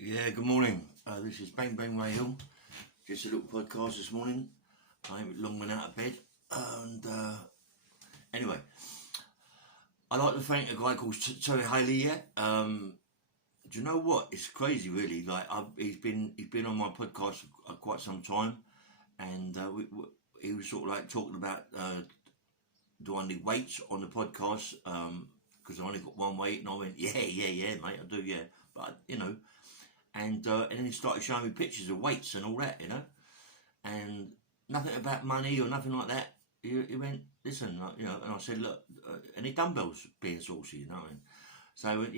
Yeah, good morning. This is Bang Bang Ray Hill. Just a little podcast this morning. I ain't long been out of bed. And anyway, I'd like to thank a guy called Terry Haley. Yeah. Do you know what? It's crazy, really. Like he's been on my podcast for quite some time, and he was sort of like talking about do I need weights on the podcast? Because I only got one weight, and I went, yeah, mate, I do, yeah. But and then he started showing me pictures of weights and all that, and nothing about money or nothing like that. He went, listen, and I said, look, any dumbbells being saucy, you know what I mean? So he went,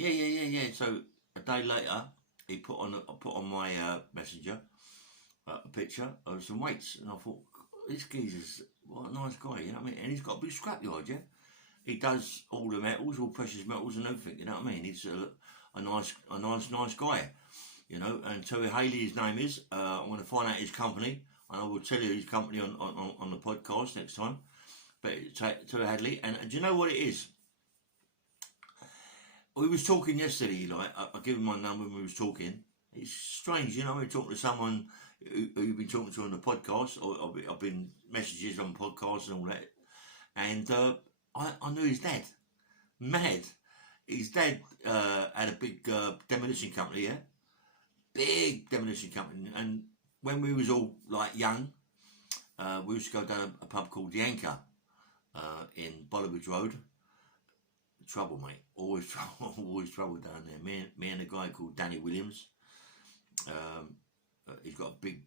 yeah. So a day later, he put on my messenger a picture of some weights, and I thought, this geezer's what a nice guy, you know what I mean? And he's got a big scrapyard, yeah. He does all the metals, all precious metals and everything, you know what I mean? He's a nice guy. And Terry Haley, his name is. I'm going to find out his company, and I will tell you his company on the podcast next time. But Terry Haley, and do you know what it is? We was talking yesterday, like I gave him my number when we was talking. It's strange, we're talking to someone who you've been talking to on the podcast, or I've been messages on podcasts and all that, and I knew his dad. Mad. His dad had a big demolition company, yeah? Big demolition company, and when we was all like young, we used to go down a pub called the Anchor in Bollywood Road. Trouble, mate, always trouble down there. Me and a guy called Danny Williams. He's got a big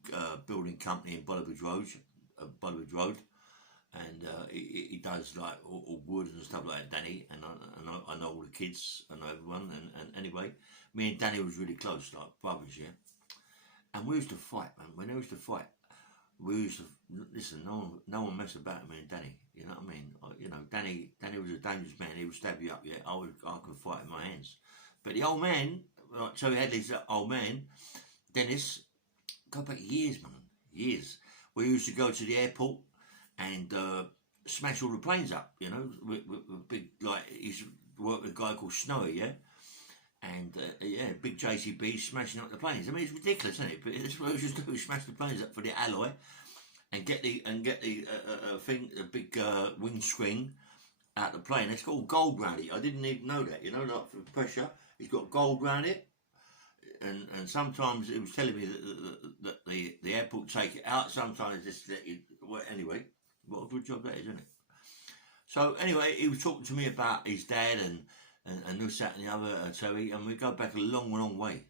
building company in Bollywood Road, and he does like all wood and stuff like that, Danny, and I know all the kids, I know everyone, and anyway, me and Danny was really close, like brothers, yeah, and we used to fight, man. When we used to fight, we used to, listen, no one messed about with me and Danny, you know what I mean? Danny was a dangerous man. He would stab you up, yeah. I could fight with my hands, but the old man, so he had this old man, Dennis, go back years, man, years. We used to go to the airport and smash all the planes up, with big, like, he used to work with a guy called Snowy, yeah, and big JCB smashing up the planes. I mean, it's ridiculous, isn't it? But that's what we used to do: smash the planes up for the alloy, and get the thing, the big windscreen out the plane. It's got gold around it. I didn't even know that, like for pressure, it's got gold around it. And sometimes it was telling me that the airport take it out. Sometimes just let you. Well, anyway, what a good job that is, isn't it? So anyway, he was talking to me about his dad and this, that, and the other, Terry, and we go back a long way,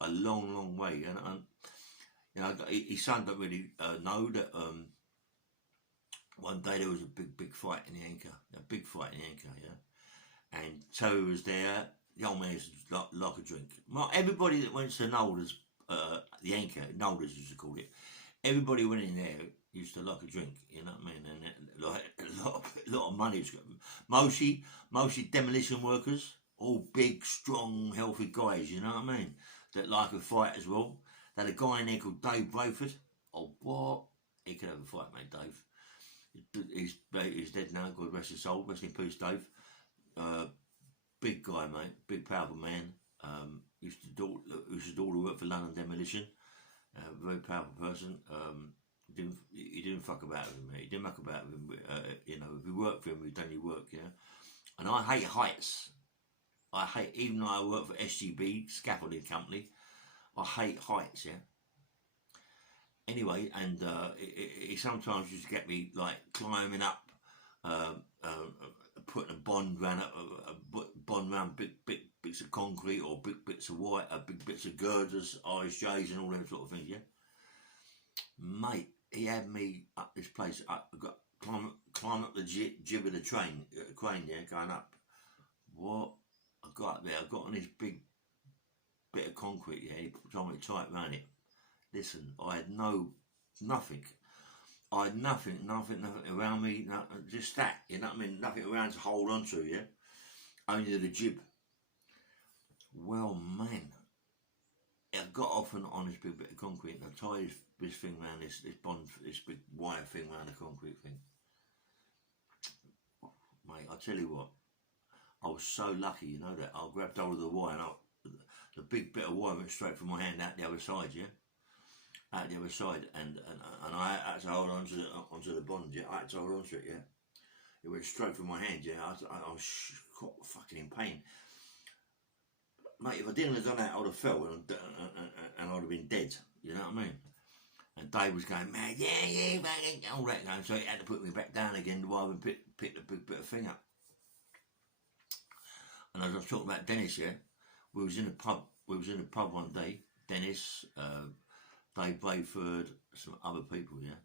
and his son don't really know that. One day there was a big fight in the Anchor, yeah, and Terry was there. The old man used to like a drink. Everybody that went to Nolders, the Anchor, Nolders used to call it. Everybody went in there used to like a drink, you know what I mean? And like a lot of money was going. Mostly demolition workers, all big, strong, healthy guys, you know what I mean? That like a fight as well. They had a guy in there called Dave Brayford. Oh, what? He could have a fight, mate, Dave. He's dead now, God rest his soul. Rest in peace, Dave. Big guy, mate. Big, powerful man. Used to do all the work for London Demolition. Very powerful person. He didn't fuck about with him, mate. He didn't muck about with him. If we worked for him, we've done your work, yeah. And I hate heights. Even though I work for SGB, scaffolding company, I hate heights, yeah. Anyway, and he sometimes used to get me like climbing up, putting a bond around big bits of concrete or big bits of white, big bits of girders, RSJs and all them sort of things, yeah. Mate, he had me up this place. I got climb up the jib of the crane, yeah, going up. What? I got up there. I got on this big bit of concrete, yeah. He told me to tight around it. Listen, I had nothing. I had nothing around me, just that, you know what I mean? Nothing around to hold on to, yeah? Only the jib. Well, man, I got off on this big bit of concrete and I tied this thing around this big wire thing around the concrete thing. Mate, I tell you what, I was so lucky, that I grabbed hold of the wire and the big bit of wire went straight from my hand out the other side, yeah, out the other side, and I had to hold onto the bond, yeah, I had to hold onto it, yeah. It went straight from my hand, yeah. I was fucking in pain, mate. If I didn't have done that, I'd have fell and I'd have been dead. You know what I mean? And Dave was going, man, yeah, all that going. So he had to put me back down again while we picked a big bit of thing up. And as I was talking about Dennis, yeah, we was in the pub one day. Dennis, Dave Bayford, some other people, yeah.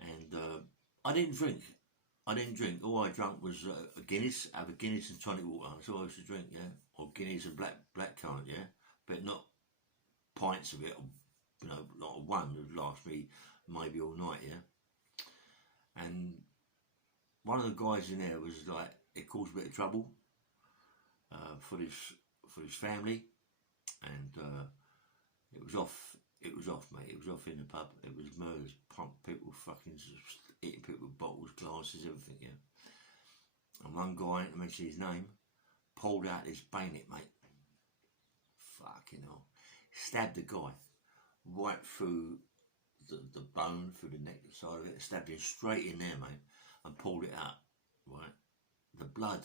And I didn't drink. All I drank was a Guinness. Have a Guinness and tonic water. That's all I used to drink, yeah. Or Guinness and black currant, yeah. But not pints of it. Or, you know, not one that would last me maybe all night, yeah. And one of the guys in there was like, it caused a bit of trouble for his family, and it was off, mate. It was off in the pub. It was murders, people fucking hitting people with bottles, glasses, everything, yeah. And one guy, I mention his name, pulled out his bayonet, mate. Fucking hell. Stabbed the guy right through the bone, through the neck, the side of it, stabbed him straight in there, mate, and pulled it out, right? The blood,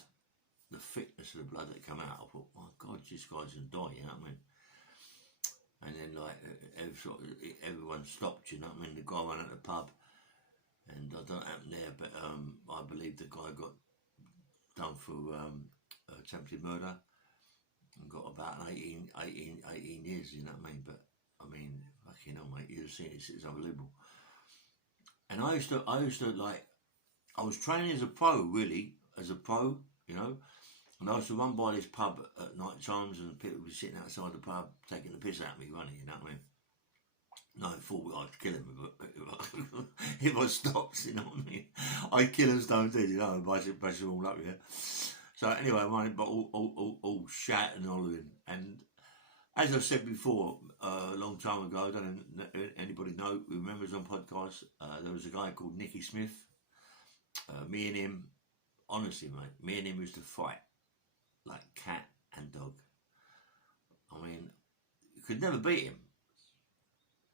the thickness of the blood that came out, I thought, my God, this guy's going to die, you know what I mean? And then, like, everyone stopped, you know what I mean? The guy went out the pub, and I don't know what happened there, but I believe the guy got done for attempted murder and got about 18 years, you know what I mean? But, I mean, fucking hell, mate, you've seen it, it's unbelievable. And I used to, like, I was training as a pro, really, you know, and I used to run by this pub at night times, and people would be sitting outside the pub taking the piss out of me running, you know what I mean? No, I thought I'd kill him if I stopped, you know what I mean? I'd kill him stone dead, you know, and bash them all up, yeah. So anyway, I'm running, but all shouting and hollering. And as I said before, a long time ago, I don't know if anybody remembers on podcasts, there was a guy called Nicky Smith. Me and him, honestly, mate, me and him used to fight like cat and dog. I mean, you could never beat him.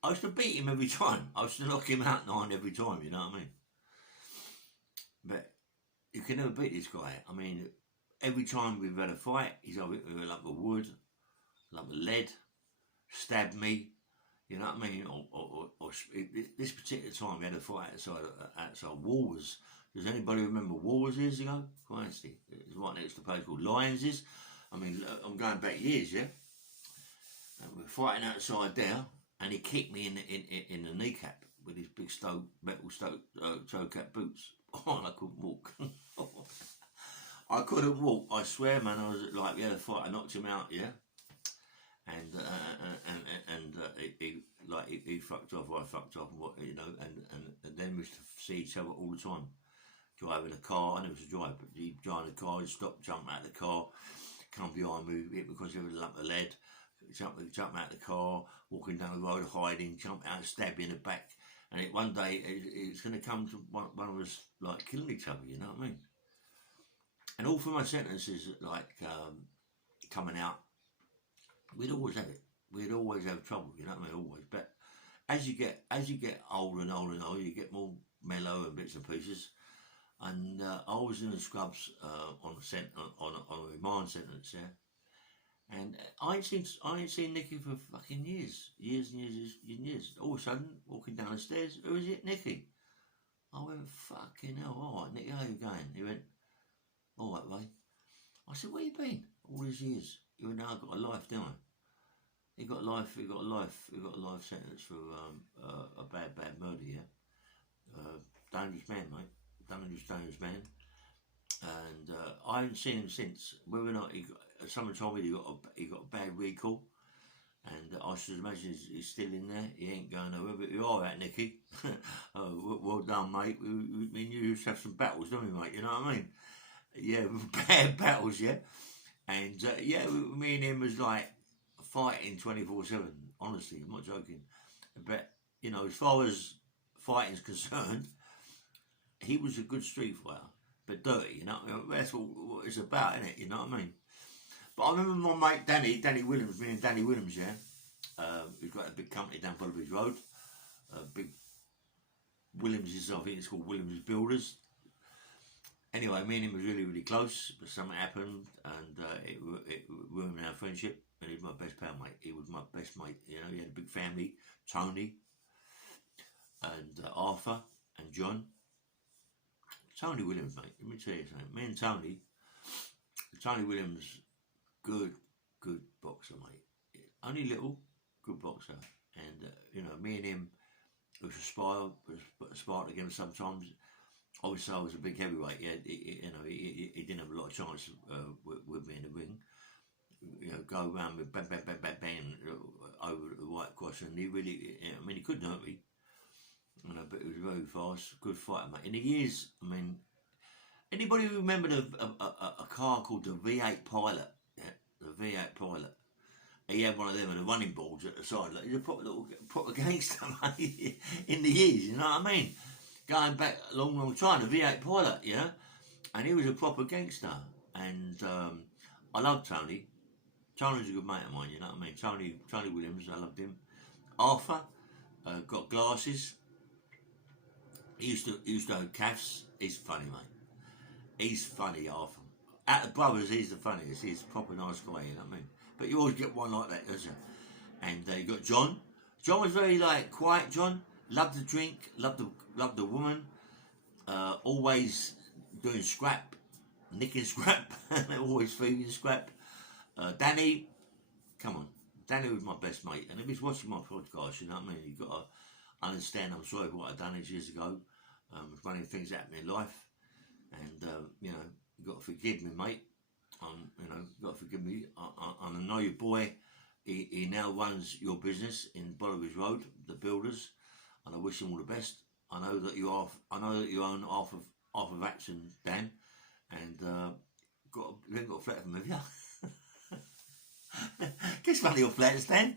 I used to beat him every time. I used to knock him out 9 every time, you know what I mean? But you can never beat this guy. I mean, every time we've had a fight, he's over with a lump of wood, a lump of lead, stabbed me, you know what I mean? Or this particular time we had a fight outside Woolworths. Does anybody remember Woolworths years ago? Christ, it's right next to a place called Lions'. I mean, I'm going back years, yeah? And we're fighting outside there, and he kicked me in the kneecap with his big metal toe cap boots. Oh, and I couldn't walk. I couldn't walk, I swear, man. I was like, yeah, the fight, I knocked him out, yeah? And he fucked off, I fucked off, you know, and then we used to see each other all the time. Driving a car, I never used to drive, but he'd drive the car, he'd stop, jump out of the car, come behind me, because there was a lump of lead, jump out of the car, walking down the road, hiding, jump out, stab me in the back. And one day, it's going to come to one of us, like, killing each other, you know what I mean? And all through my sentences, like, coming out, we'd always have it. We'd always have trouble, you know what I mean? Always. But as you get older and older and older, you get more mellow and bits and pieces. And I was in the scrubs on a remand sentence, yeah. And I ain't seen Nicky for fucking years and years. All of a sudden, walking down the stairs, who is it, Nicky? I went, fucking hell, all right, Nicky, how you going? He went, all right, Ray. I said, where you been all these years? He went, no, I've got a life, don't I? He got a life sentence for a bad murder, yeah. Dangerous man, mate. Dangerous man. And I haven't seen him since. Whether or not someone told me he got a bad recall, and I should imagine he's still in there. He ain't going nowhere. But you're all right, Nicky. Well done, mate. We used to have some battles, don't we, mate? You know what I mean? Yeah, bad battles, yeah. And yeah, me and him was like fighting 24/7. Honestly, I'm not joking. But you know, as far as fighting's concerned, he was a good street fighter, but dirty, you know. That's what it's about, isn't it? You know what I mean? But I remember my mate Danny Williams, me and Danny Williams, yeah. We've got a big company down Bullabridge Road. Big Williams, I think it's called Williams Builders. Anyway, me and him was really, really close, but something happened and it ruined our friendship. And he was my best pal, mate. He was my best mate. You know, he had a big family, Tony and Arthur and John. Tony Williams, mate. Let me tell you something. Me and Tony Williams, good boxer, mate. Only little, good boxer. And you know, me and him was sparred together sometimes. Obviously, I was a big heavyweight. Yeah, you know, he didn't have a lot of chance with me in the ring. You know, go around with bang, bang, bang, bang, bang over the white cross, and he really, I mean, he couldn't hurt me. You know, but it was very fast, good fighter, mate. In the years, I mean, anybody remember a car called the V8 Pilot? Yeah, the V8 Pilot. He had one of them and the running boards at the side. Like, he's a proper gangster, mate, in the years, you know what I mean? Going back a long time, the V8 Pilot, you know? And he was a proper gangster. And I loved Tony. Tony's a good mate of mine, you know what I mean? Tony Williams, I loved him. Arthur, got glasses. He used to have calves. He's funny, mate. He's funny, Arthur. Out of brothers, he's the funniest. He's a proper nice guy, you know what I mean? But you always get one like that, don't you? And you got John. John was very like quiet. John loved to drink, loved the woman. Always doing scrap, nicking scrap, always feeding scrap. Danny, come on, Danny was my best mate, and if he's watching my podcast, you know what I mean. You've got to understand. I'm sorry for what I've done years ago. Running things happening in life, and you know, you got to forgive me, mate. You know, you got to forgive me. I know your boy. He now runs your business in Bullabridge Road, the Builders, and I wish him all the best. I know that you own half of Action, Dan, and you ain't got a flat from you. Guess one of your flats, Dan.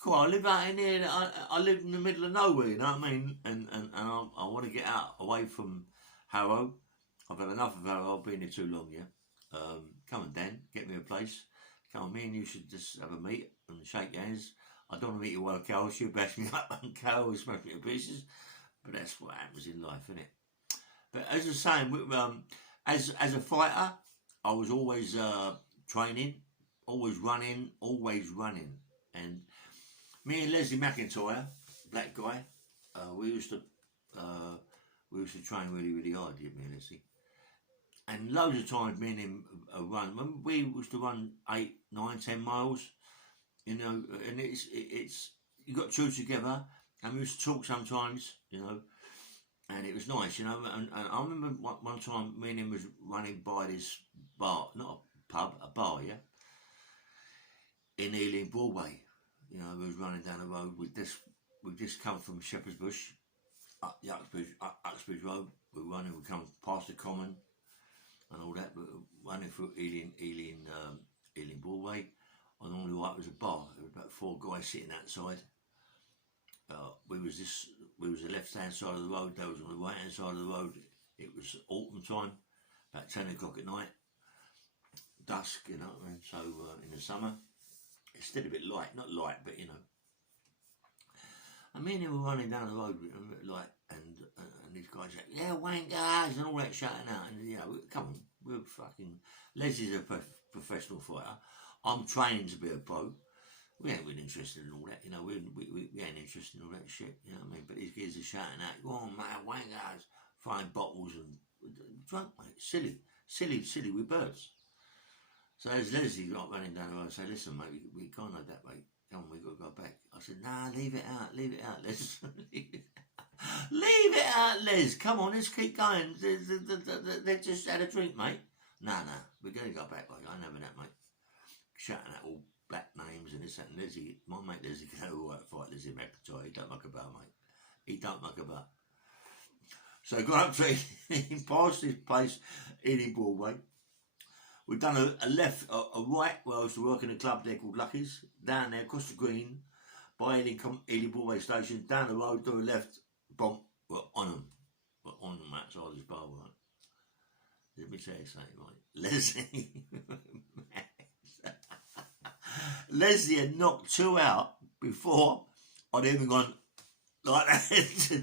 Cool. I live out in here. I live in the middle of nowhere. You know what I mean? And I want to get out away from Harrow. I've had enough of Harrow. I've been here too long. Yeah. Come on, Dan. Get me a place. Come on, me and you should just have a meet and shake hands. I don't want to meet you while Carol. She'll bash me up and Carol will smash me to pieces. But that's what happens in life, isn't it? But as I was saying, as a fighter, I was always training, always running. And me and Leslie McIntyre, black guy, we used to train really, really hard, didn't we, Leslie? And loads of times me and him run. When we used to run 8, 9, 10 miles, you know, and it's you got two together, and we used to talk sometimes, you know, and it was nice, you know. And I remember one time me and him was running by this bar, not a pub, a bar, yeah, in Ealing Broadway. You know, we was running down the road we just come from Shepherd's Bush, up the Uxbridge Road. We come past the Common and all that, but running through Ealing Broadway. And on the right was a bar. There was about 4 guys sitting outside. We was the left hand side of the road. They was on the right hand side of the road. It was autumn time, about 10 o'clock at night, dusk, you know. And so in the summer, it's still a bit light, not light, but you know. And me and him were running down the road, like, and these guys said, "Yeah, Wayne guys," and all that shouting out. And you know, come on, we're fucking. Leslie's a professional fighter. I'm training to be a pro. We ain't really interested in all that, you know. We ain't interested in all that shit, you know what I mean? But these kids are shouting out, "Go on, man, Wayne guys," throwing bottles and drunk, mate, silly with birds. So as Leslie got running down the road, I said, "Listen, mate, we can't have that, mate. Come on, we got to go back." I said, "Nah, leave it out, Les. Leave it out, Les. Come on, let's keep going. They just had a drink, mate." Nah, we're going to go back, mate. I ain't having that, mate. Shouting out all black names and this and Leslie. My mate Leslie can have all right fight Leslie McIntyre. He don't muck about, mate. He don't muck about. So I got up to him, past this place, Ealing Broadway. We've done a left, a right, where I used to work in a club there called Lucky's, down there, across the green, by Ealing Broadway station, down the road, to a left, bump, we're on them. We're on them outside this bar, right? Let me tell you something, right? Leslie, Leslie had knocked 2 out before I'd even gone like that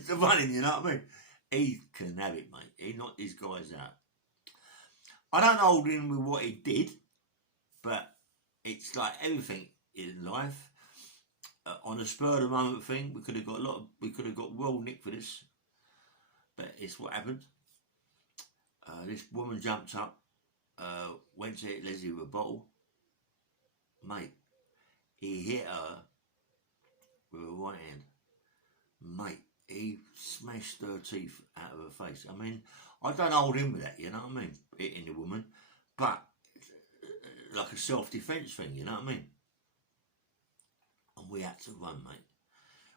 to running, you know what I mean? He can have it, mate. He knocked these guys out. I don't hold him with what he did, but it's like everything in life. On a spur of the moment thing, we could have got well nicked for this, but it's what happened. This woman jumped up, went to hit Leslie with a bottle. Mate, he hit her with a right hand. Mate, he smashed her teeth out of her face. I mean, I don't hold him with that, you know what I mean? Hitting the woman, but like a self-defence thing, you know what I mean? And we had to run, mate.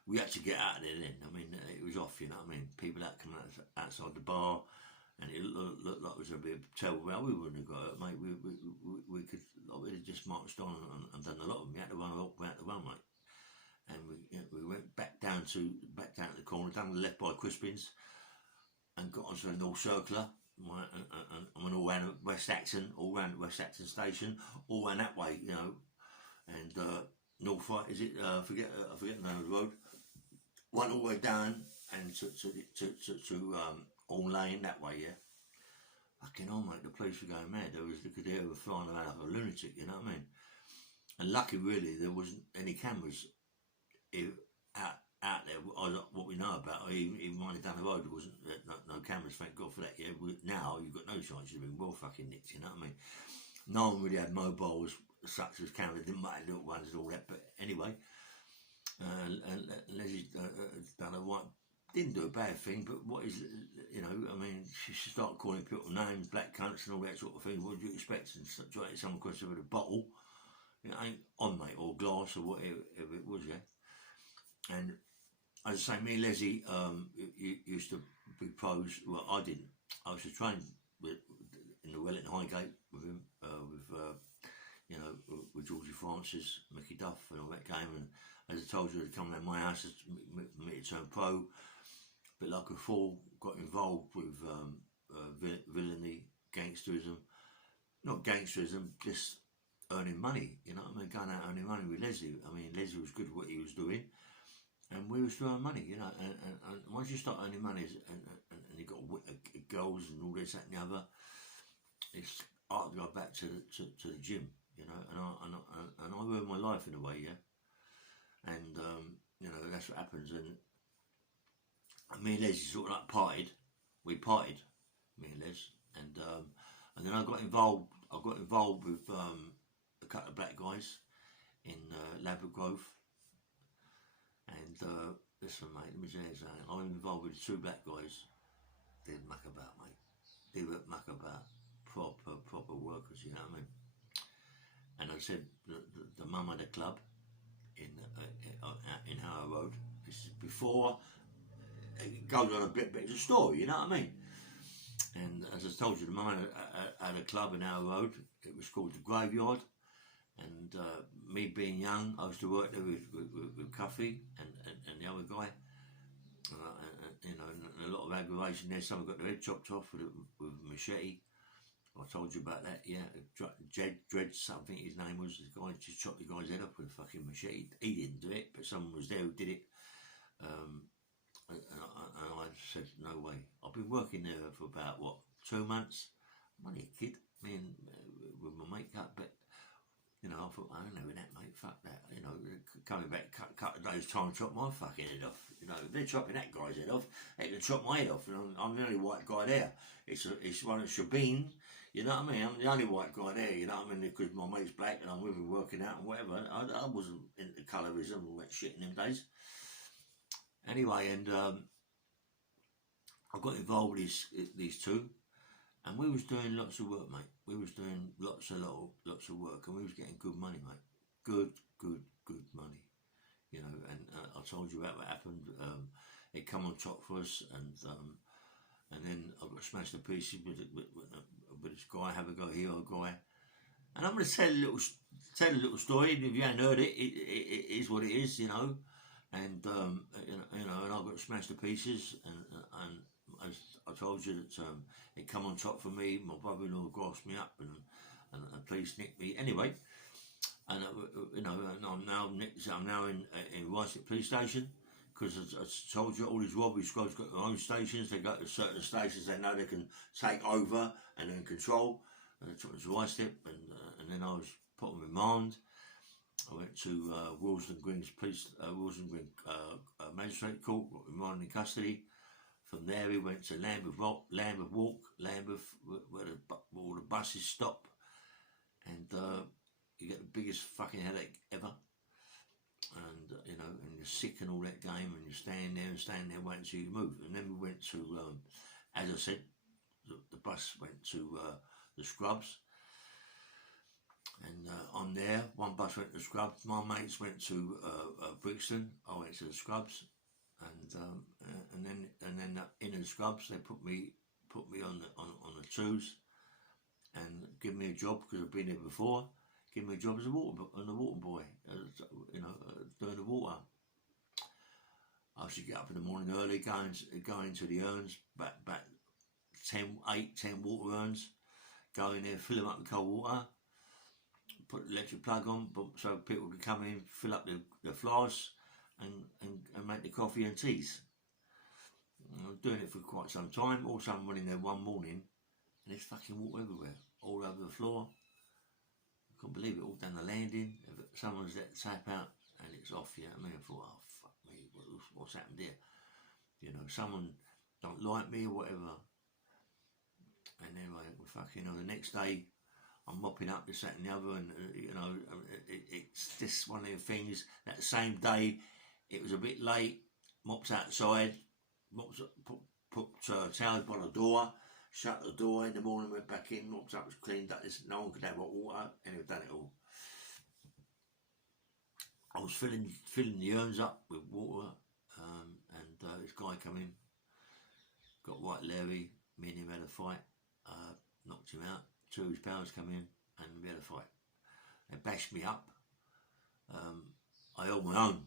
We had to get out of there then. I mean, it was off, you know what I mean? People out coming outside the bar, and it looked like it was a bit terrible. Well, we wouldn't have got hurt, mate. We could, like, we'd have just marched on and done a lot of them. We had to run, mate. And we went back down to the corner, down the left by Crispin's, and got onto the North Circular. And went all round West Acton, station, all round that way, you know, and Norfolk, is it? I forget the name of the road. Went all the way down and to All Lane that way, yeah. Fucking hell, mate, the police were going mad. They could hear her flying around like a lunatic, you know what I mean? And lucky, really, there wasn't any cameras out there. What we know about, even running down the road, there wasn't no cameras. Thank God for that. Yeah, now you've got no chance. You've been well fucking nicked. You know what I mean? No one really had mobiles such as cameras. Didn't matter little ones and all that. But anyway, Leslie done a right. Didn't do a bad thing, but what is, you know, I mean, she started calling people names, black cunts and all that sort of thing. What do you expect? And trying to someone across with a bottle, it ain't on, mate, or glass or whatever it was, yeah. And as I say, me and Leslie used to be pros. Well, I didn't. I was trained in the Wellington Highgate with him, you know, with Georgie Francis, Mickey Duff, and all that game. And as I told you, they'd come around my house to me to turn pro. Bit like a fool, got involved with villainy, gangsterism. Not gangsterism, just earning money. You know what I mean? Going out earning money with Leslie. I mean, Leslie was good at what he was doing. And we were still earning money, you know, and once you start earning money and you've got girls and all this, that and the other, it's hard to go back to the gym, you know, and I ruined my life in a way, yeah, and, you know, that's what happens, and me and Les sort of like partied, me and Les, and then I got involved with a couple of black guys in Ladbroke Grove. And listen, mate, let me tell you something. I'm involved with 2 black guys. They didn't muck about, mate. They were muck about. Proper workers, you know what I mean? And I said, the mum had a club in Harrow Road. This is before it goes on a bit of a story, you know what I mean? And as I told you, the mum had a club in Harrow Road. It was called the Graveyard. And me being young, I used to work there with Cuffy and the other guy. You know, and a lot of aggravation there. Someone got their head chopped off with a machete. I told you about that, yeah. Dredge, something his name was. The guy just chopped the guy's head off with a fucking machete. He didn't do it, but someone was there who did it. And I said, no way. I've been working there for about, 2 months? I'm only a kid, me and with my makeup, but you know, I thought, I don't know that, mate, fuck that. You know, coming back a couple of days' time, chop my fucking head off. You know, if they're chopping that guy's head off, they can chop my head off. And I'm the only white guy there. It's one of Shabin, you know what I mean? I'm the only white guy there, you know what I mean? Because my mate's black and I'm with him working out and whatever. I wasn't into colourism and all that shit in them days. Anyway, and I got involved with these 2. And we was doing lots of work, mate. We was doing lots of work, and we was getting good money, mate. Good money, you know. And I told you about what happened. It come on top for us, and then I got smashed to pieces with this guy. Have a go here, a guy. And I'm going to tell a little story. If you haven't heard it, it is what it is, you know. And you know, and I got smashed to pieces, and as I told you that it come on top for me. My brother-in-law grasped me up and police nicked me. Anyway, and you know, and I'm now in Wycett Police Station, because as I told you, all these robbery squads got their own stations. They go to certain stations they know they can take over and then control. And I took them to Wycett, and then I was put on remand. I went to Willesden Green Magistrate Court, got remanded in custody. From there, we went to Lambeth Walk, where all the buses stop, and you get the biggest fucking headache ever. And you know, and you're sick and all that game, and you're standing there waiting until you move. And then we went to, as I said, the bus went to the Scrubs. And on there, one bus went to the Scrubs. My mates went to Brixton. I went to the Scrubs, and then in the Scrubs they put me on the twos, and give me a job because I've been there before. Give me a job as a water boy, you know, doing the water. I should get up in the morning early, going to the urns, back 10 water urns, go in there, fill them up with cold water. Put the electric plug on so people can come in, fill up the flasks and make the coffee and teas. I'm doing it for quite some time. Also, I'm running there one morning and there's fucking water everywhere, all over the floor. I couldn't believe it, all down the landing. Someone's let the tap out and it's off, you know what I mean? I thought, oh fuck me, what's happened here? You know, someone don't like me or whatever. And anyway, the next day, I'm mopping up this, that and the other, and you know, it's just one of the things. That same day, it was a bit late, mopped outside, put towels by the door, shut the door in the morning, went back in, mopped up, was cleaned up, no one could have hot water, and we've done it all. I was filling the urns up with water, and this guy come in, got White Larry, me and him had a fight, knocked him out. Two of his pals come in and we had a fight. They bashed me up. I held my own.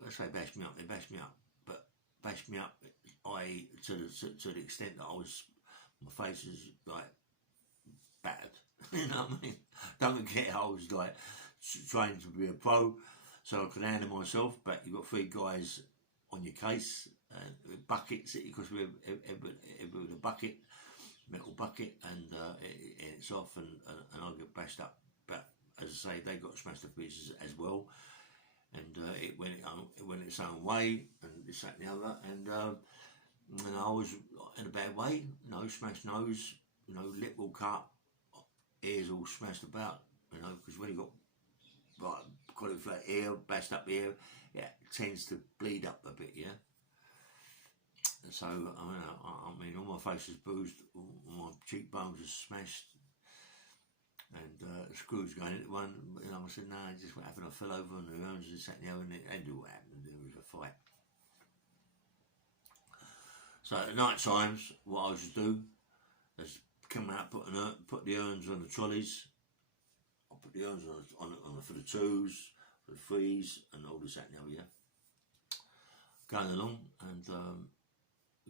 Let's say bashed me up. They bashed me up, but bashed me up. To the extent that my face is like battered. You know what I mean? Don't forget, I was like trained to be a pro, so I could handle myself. But you've got three guys on your case, with buckets, because we with a bucket. Metal bucket, and it's off, and I get bashed up. But as I say, they got smashed to pieces as well, and it went its own way, and this, that, and the other, and I was in a bad way. You know, smashed nose, you know, lip all cut, ears all smashed about. You know, because when you got like cauliflower ear, bashed up ear, yeah, it tends to bleed up a bit, yeah. So I mean, all my face is bruised, all my cheekbones are smashed, and the screws going into one. You know, I said, no, it just what happened. I fell over and the urns and sat there, and it ended what happened. There was a fight. So at night times, what I used to do is come out, put the urns on the trolleys. I put the urns on for the twos, for the threes, and all this, that, and the other, yeah. Going along and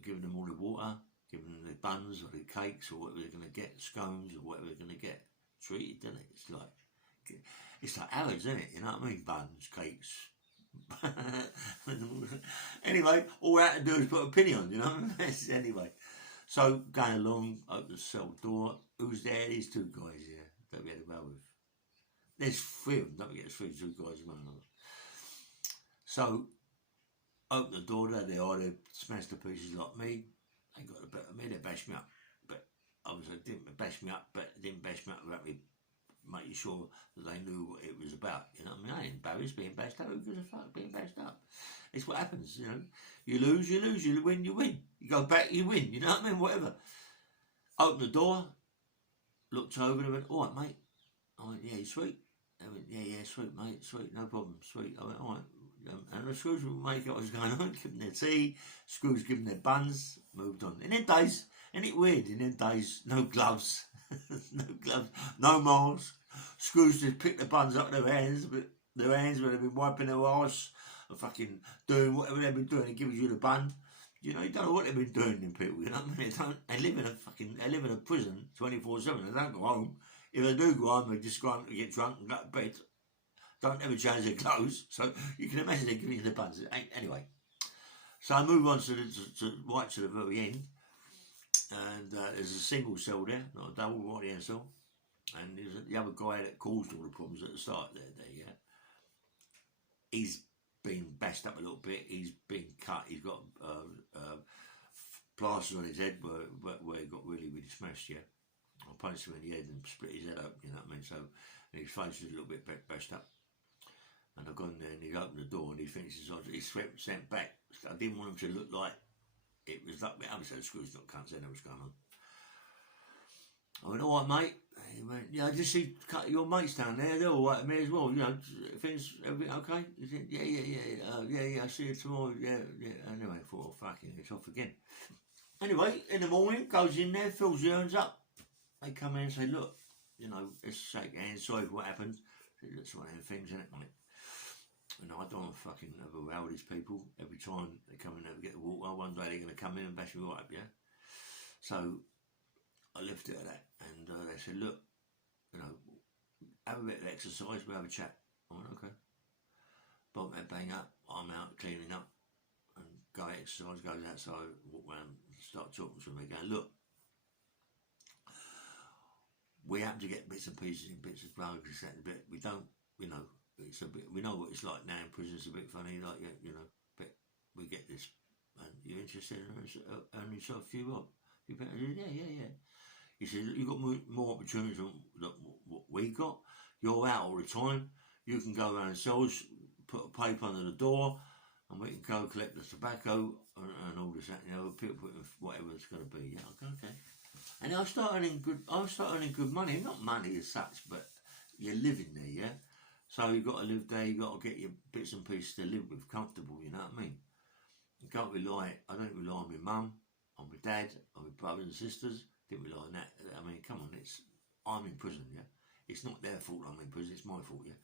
giving them all the water, giving them the buns or the cakes or whatever they're going to get, scones or whatever they're going to get. Treated, isn't it? It's like Harrods, isn't it? You know what I mean? Buns, cakes. Anyway, all I had to do is put a penny on, you know? Anyway, so going along, open the cell door. Who's there? These two guys here that we had to row with. There's three of them, don't forget, there's two guys among us. So, open the door, there they are, they smashed to pieces like me. They got the better of me, they bashed me up. But obviously didn't bash me up, but didn't bash me up without me making sure that they knew what it was about. You know what I mean? I ain't embarrassed being bashed up. Who gives a fuck being bashed up? It's what happens, you know. You lose, you lose. You win, you win. You go back, you win. You know what I mean? Whatever. Opened the door, looked over and went, all right, mate. I went, yeah, sweet. They went, yeah, sweet, mate, sweet, no problem, sweet. I went, all right. And the screws would make what was going on, give them their tea, screws give them their buns, moved on. In them days, ain't it weird? In them days, no gloves, no masks. Screws just pick the buns up with their hands, but their hands where they've been wiping their arse, or fucking doing whatever they've been doing, it gives you the bun. You know, you don't know what they've been doing, them people, you know what I mean? They live in a prison 24/7, they don't go home. If they do go home, they just go home to get drunk and go to bed. don't ever change their clothes. So you can imagine they're giving you the buns. Anyway, so I move on right to the very end, and there's a single cell there, not a double, right hand cell, and there's the other guy that caused all the problems at the start there, yeah. He's been bashed up a little bit. He's been cut. He's got plasters on his head where he got really smashed, yeah. I punched him in the head and split his head up, you know what I mean? So, and his face was a little bit bashed up. And I've gone there and he's opened the door and he thinks he's sent back. I didn't want him to look like it was like, I was so screws, not cunts, I know what's going on. I went, all right, mate. He went, yeah, I just see your mates down there, they're all right with me as well, you know, everything okay? He said, yeah, I'll see you tomorrow, yeah. Anyway, I thought, oh, fucking, it's off again. Anyway, in the morning, goes in there, fills the urns up. They come in and say, look, you know, let's shake hands, sorry for what happened. I said, that's one of them things, isn't it, mate? And I don't want to fucking have a row with these people. Every time they come in there to get the water, one day they're going to come in and bash me right up, yeah? So I left it at that. And they said, look, you know, have a bit of exercise, we'll have a chat. I went, okay. Bolt that bang up, I'm out cleaning up. And go exercise, goes outside, walk around, start talking to me, going, look, we happen to get bits and pieces in bits of drugs, a bit. We don't, you know, it's a bit, we know what it's like now in prison, it's a bit funny, like, you know, but we get this, and you're interested in only sort of few up. You better, yeah. He said, you've got more opportunities than what we got. You're out all the time. You can go around cells, put a paper under the door, and we can go collect the tobacco and all this, you know, people put whatever it's going to be. Yeah, okay. And I start earning good money, not money as such, but you're living there, yeah? So you've got to live there, you've got to get your bits and pieces to live with, comfortable, you know what I mean? You can't I don't rely on my mum, on my dad, on my brothers and sisters, didn't rely on that. I mean, come on, I'm in prison, yeah? It's not their fault I'm in prison, it's my fault, yeah?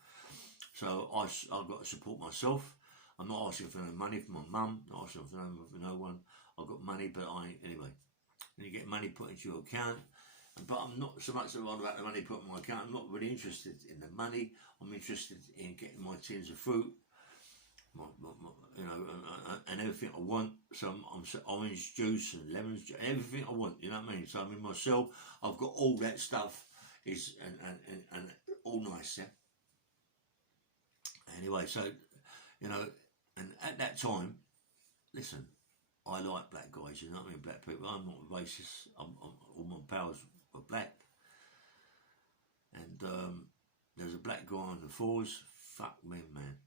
So I've got to support myself. I'm not asking for no money from my mum, not asking for no one. I've got money, but anyway. And you get money put into your account, but I'm not so much about the money put in my account. I'm not really interested in the money. I'm interested in getting my tins of fruit, my you know, and everything I want. So I'm orange juice and lemon juice, everything I want. You know what I mean? So I'm in my cell. I've got all that stuff. Is and all nice, yeah. Anyway, so you know, and at that time, listen. I like black guys, you know what I mean? Black people. I'm not racist. All my pals were black. And there's a black guy on the force. Fuck me, man.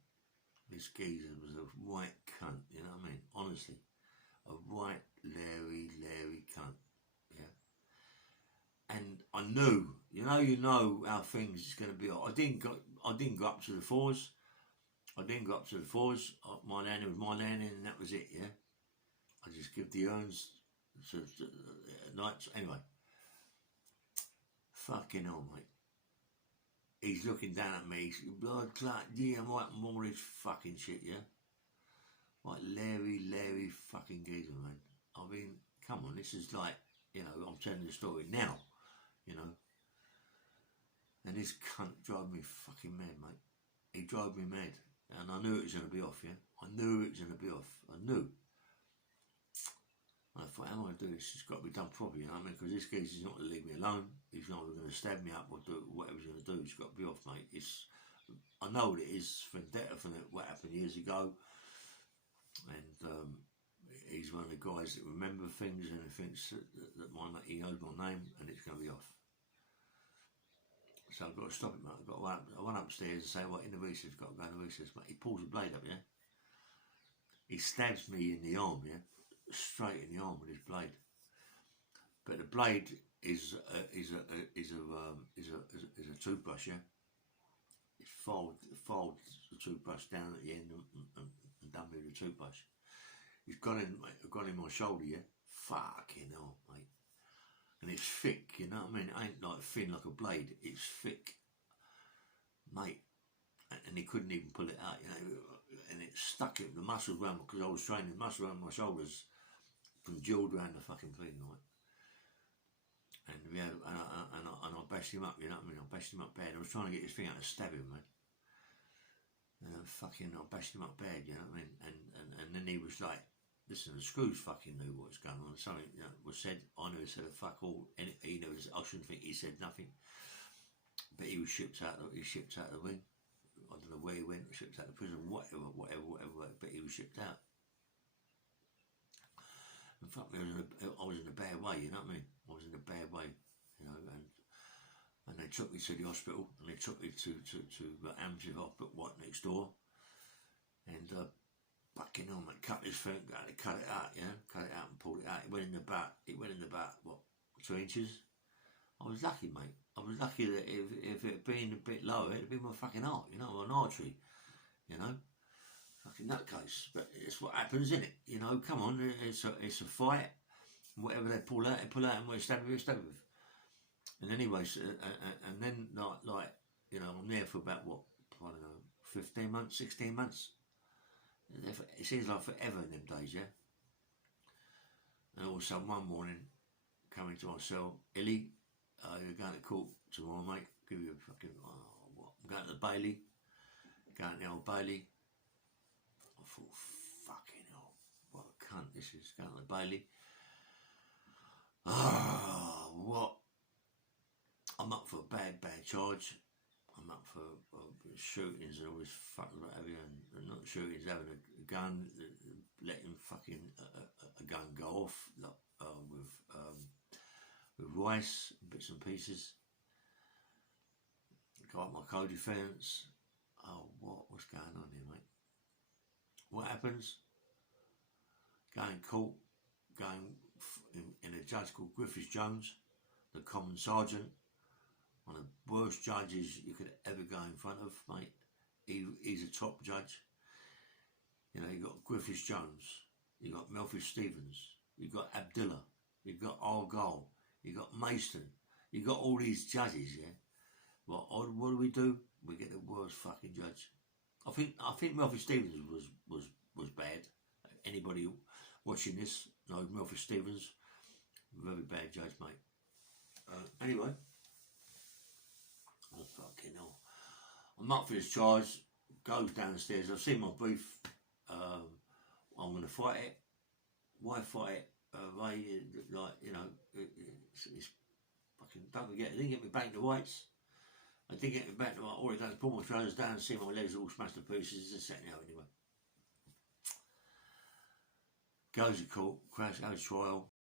This geezer was a right cunt, you know what I mean? Honestly. A right Larry cunt. Yeah. And I knew, you know how things is going to be. I didn't go up to the force. My landing was my landing and that was it, yeah. I just give the urns to nights. Anyway, fucking hell, mate. He's looking down at me. He's blood clot. Yeah, I'm right. More of this fucking shit, yeah. Like Larry fucking geezer, man. I mean, come on. This is like, you know, I'm telling the story now, you know. And this cunt drove me fucking mad, mate. He drove me mad, and I knew it was going to be off, yeah. I knew. I thought, how am I going to do this? It's got to be done properly, you know what I mean? Because this geezer's not going to leave me alone. He's not going to stab me up or do whatever he's going to do. It's got to be off, mate. I know what it is, vendetta from what happened years ago. And he's one of the guys that remember things and he thinks that he knows my name and it's going to be off. So I've got to stop it, mate. I went upstairs and say, well, in the recess, got to go in the recess, mate. He pulls the blade up, yeah? He stabs me in the arm, yeah? Straight in the arm with his blade, but the blade is a toothbrush, yeah. It's fold the toothbrush down at the end and done with the toothbrush. He's got in my shoulder, yeah. Fucking hell, mate. And it's thick, you know what I mean? It ain't like thin like a blade. It's thick, mate. And he couldn't even pull it out, you know. And it stuck it, the muscles around, because I was training the muscles around my shoulders congealed around the fucking thing, right? And yeah, and I bashed him up, you know what I mean? I bashed him up bad. I was trying to get his thing out and stab him, man. And I bashed him up bad, you know what I mean? And then he was like, listen, the Scrooge fucking knew what was going on. Something was said. I never said a fuck all. And he never. I shouldn't think he said nothing. But he was shipped out. He shipped out of the wing. I don't know where he went. Shipped out of prison. Whatever. But he was shipped out. And fuck me, I was in a bad way. You know what I mean? I was in a bad way. You know, and they took me to the hospital. And they took me to Amity Hospital, right next door. And fucking hell, mate, cut his thing, got to cut it out, yeah, cut it out and pull it out. It went in about what, 2 inches. I was lucky, mate. I was lucky that if it had been a bit lower, it'd been my fucking heart, you know, an artery, you know, fucking nutcase. But it's what happens, isn't it? You know, come on, it's a fight. Whatever they pull out, and we're stab with. And anyways, and then like, you know, I'm there for about what, I don't know, 15 months, 16 months. It seems like forever in them days, yeah. And all of a sudden, one morning, coming to my cell, Illy, you're going to court tomorrow, mate. Give you a fucking, what? I'm going to the Bailey. Going to the old Bailey. I thought, fucking hell, what a cunt this is, going to the Bailey. What? I'm up for a bad charge. I'm up for shootings and all this fucking whatever, and not shootings, having a gun, letting fucking a gun go off with rice, bits and pieces. Go up my co-defendants. Oh, what's going on here, mate? What happens? Going court, in a judge called Griffiths Jones, the common sergeant. One of the worst judges you could ever go in front of, mate. He's a top judge. You know, you got Griffiths Jones, you got Melfish Stevens, you got Abdullah, you got Argyle, you got Mason, you got all these judges, yeah. What do? We get the worst fucking judge. I think Melfish Stevens was bad. Anybody watching this knows Melfish Stevens, very bad judge, mate. Anyway. Oh, fucking hell. I'm up for this charge, goes downstairs. I've seen my brief. I'm going to fight it. Why fight it? Like, you know, it's fucking, don't forget, I didn't get me back to whites. I did get me back to whites. All I done is pull my trousers down, see my legs all smashed to pieces. It's just setting out anyway. Goes to court, crash, goes to trial.